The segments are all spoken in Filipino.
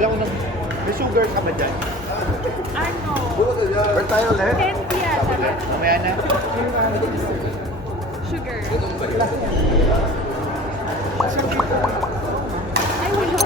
Wala ko ng... May sugar ka ba dyan? Ano? Where tayo ulit? Candy yata. Mamaya na. Sugar. Ay, wala.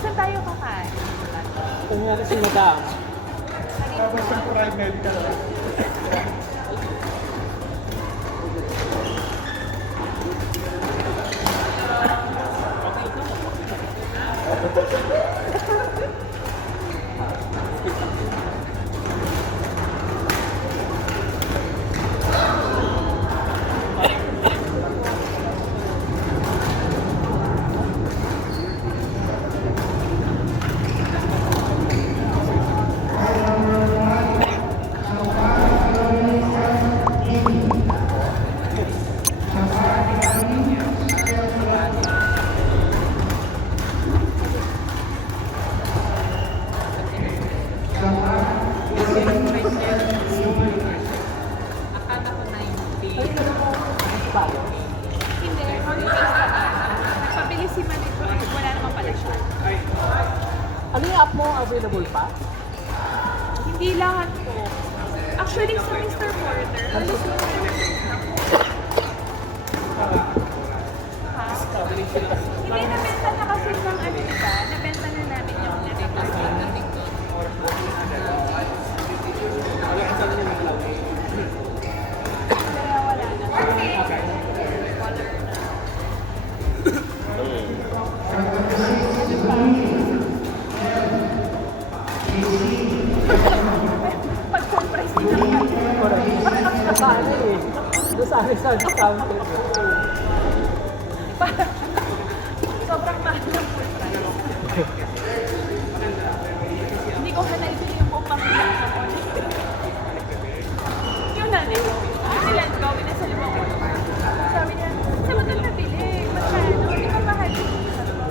Saan tayo kakain? Kung nga si Madam. Tapos ang prime medical. Hindi. Nagpabili si Manito. Wala naman pala siya. Ano yung app mo? Available pa? Hindi lahat po. Actually, sa Mr. Porter, alis mo hindi, nabenta na kasi ng ano diba? Nabenta na namin yung nabenta. Kaya wala na. Color na. Pag-compress din naman. Sana eh. Doon sa akin sa counter. Sobrang mahal ng full price. Hindi ko na naibili yung buong pamilya ko. Yung nanay ko, Disneyland gawin na sa limang Walmart. Sabi niya, saan mo doon nabili? Masyado, hindi ka mahal.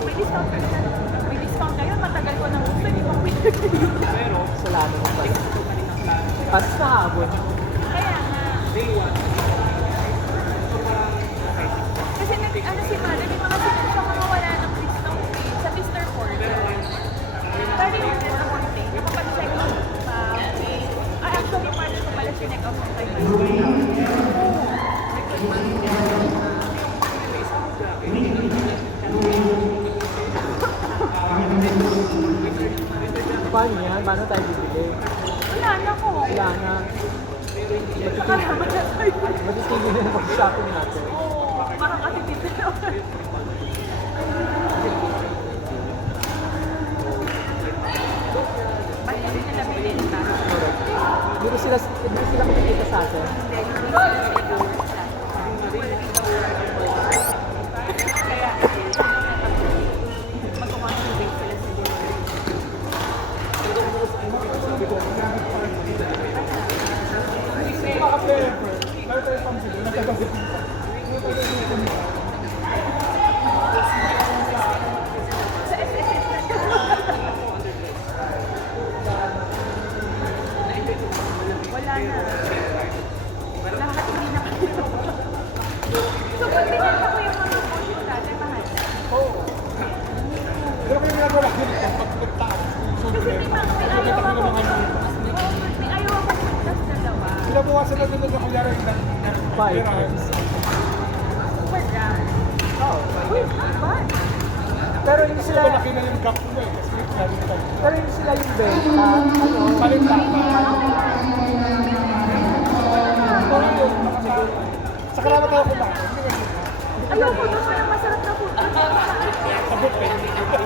May discount ka na. May discount kayo, matagal ko nang gusto, hindi ko pinagpili. Salamat mo pala. At nahabol. Kaya nga. Kasi ano si Mother, may mga sikat sa mga wala ng discount sa Mr. Porter. Pero yung discount nakapag-check out pa. Actually, partner ko pala sinek out ng kay Paano yan? Paano tayo bibili? wala na ko. Wala na. Saka naman na tayo. Matitigil na mag-shopping natin. Oo, parang kasi dito na. Bakit hindi nila binenta? Hindi sila kumikita sa atin. Wala na. Lahat hindi na kayo. So, pag binenta ko yung mga phone dati, mahal na. Oo. Pero kaya ginagawa ko yung pagpagtaan. Kasi may ayaw ako. May ayaw ako magdas dalawa. Pinabawasan na doon na kunyari ng 5 times. Per gram. Oo. Uy, not bad. Pero hindi sila, Malaki na yung gap mo eh. Kasi sabi ko tayo. pero hindi sila yung benta. Ano? Palit lang. Sa kalamat ako kumain. Ayaw ko doon yung masarap na food. Sabot eh.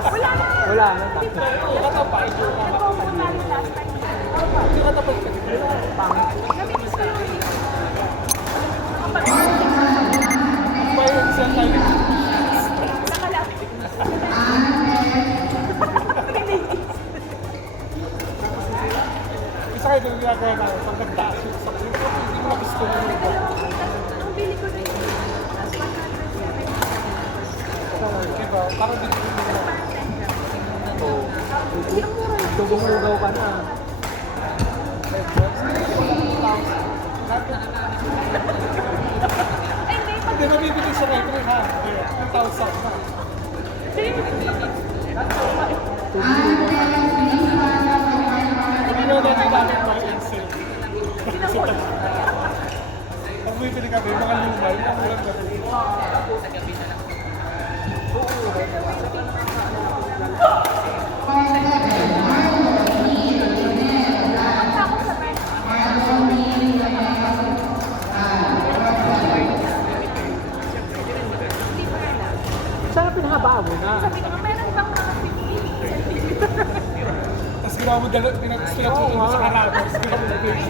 Wala na. Wala na. Nakatapay. Nag-offer tayo last time. Nakatapay ka. Pangit. Naminis ko yun. May isang tayo. Nakalapit. Parang dito rin nila. Parang 10 grams. So, dugong-lugaw ka na. Ay, hindi. Pag Hindi mabibili sa retro ha. 2,000 na. Hindi mo na nagamit mga Excel. Pag bibili kami, mga luma, yung mga ulan na rin. Punta ako sa brand. Hindi ko alam. Sana pinahabaan mo na. Sabi ko, meron bang mga 50 centimeter? Tapos ginawa mo pinag-stretch mo sa karabas. Ginawa mo page.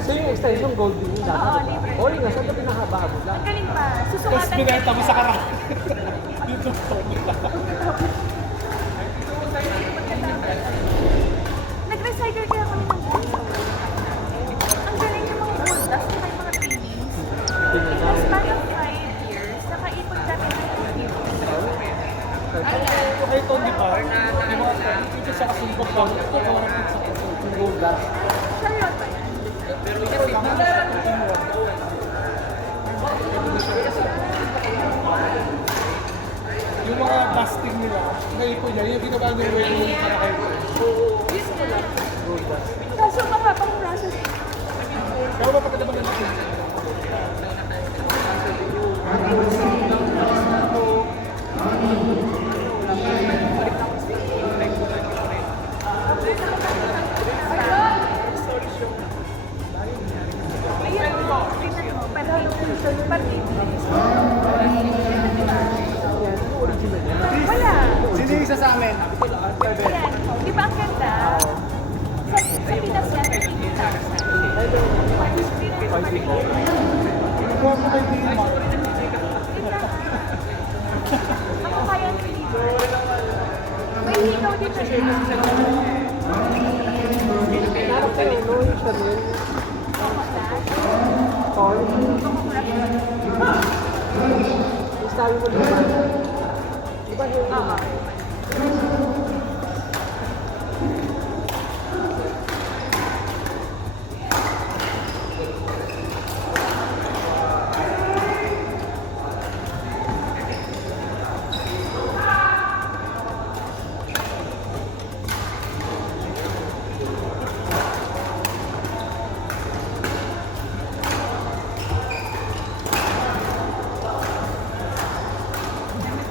So yung extension gold din yun dapat. Oo, libre. O yun nga, sana pinahabaan mo lang. Ang galing pa. Tapos Susukatan binenta mo sa karabas. Dito to. Nag-recycle kaya kami ng gold. Ang galing yung mga gold dust na yung mga trainings. Sa span of 5 years, nakaipon kami ng 50. Okay to, di ba? Yung mga dito sa kasumpag ba? Ito, parang sa Yung gold dust. Charlotte ba yan? Ito lang, yung mga busting nila, naipon niya, yung ginawa nila yung karakay. Gold dust. Kaso mga pang process. Kaya ba pagkada ba natin? Ayan mo, tingnan mo. Pero pati. Wala. Sino yung isa sa amin? Ayan. Di ba ang ganda? Sa Pinas yan, 15,000. Kinukuha mo kay Dima. Ako kaya ng deliver. May hikaw dito. Hanap tayo, no? Yung Chanel. Corn. Yung sabi mo naman. Diba yung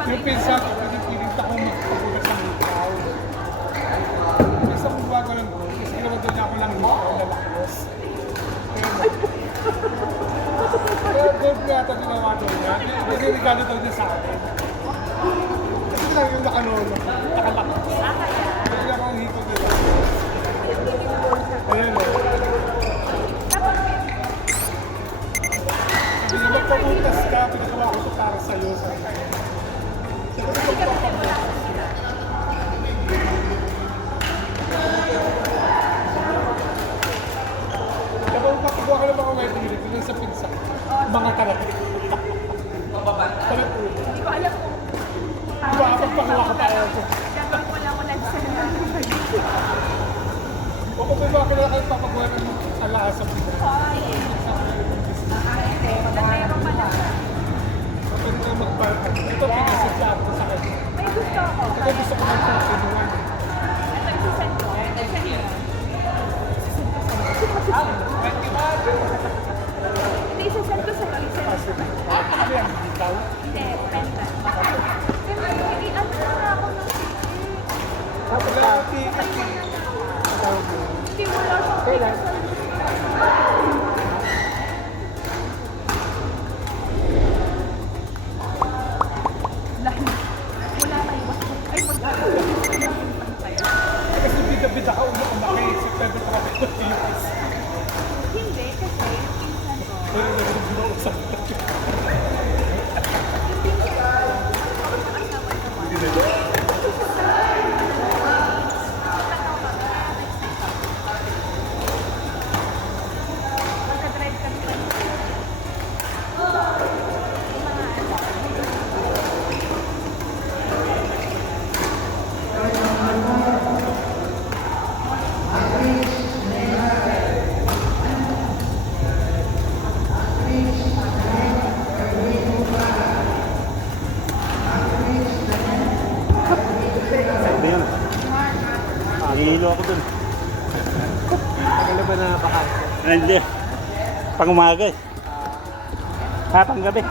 Yung pinsan ko, pinipilit ako magpagulat sa ikaw. Isa kong bago lang bro, kasi ginawa doon ako lang ikaw, lalakos. Kaya gold ko yata ginawa doon niya. Pinirigalo daw niya sa akin. Kasi lang yung nakalolo, nakalakos. Kaya ako ang hito nila. Ayan o. Sabi niya, magpapuntas ka, pinagawa ko ito para sa'yo. Kapag papagawa ka ng mga wedding ring, yun sa pinsa. Mga talaga. Talaga. Hindi ko alam kung Diba, pagpagawa ka tayo. gagawin ko lang ulan sa O kung may mga kailangan kayo papagawa ng alaas sa pinsa. Meron pa lang. Pwede kayo mag-park. Ito, pinasadya ako sa akin. May gusto ako. Ito, gusto ko mag-park. Ito, isisend ko. Send mo. Hindi, isisend ko sa'yo. Isisend ko. Ano yan, ikaw? Hindi, pendant. Pero hindi, ano na ako ng Tapos Wala ang ticket. hindi wala akong Kailan? lahi. Wala na iwas. Ay, Kasi bida-bid ako, umaki. September pa kami. hindi, kasi pinsan ko. Pero naging ginausap ko. Magka-drive kami pa. Hindi. Pang umaga eh. Pang gabi.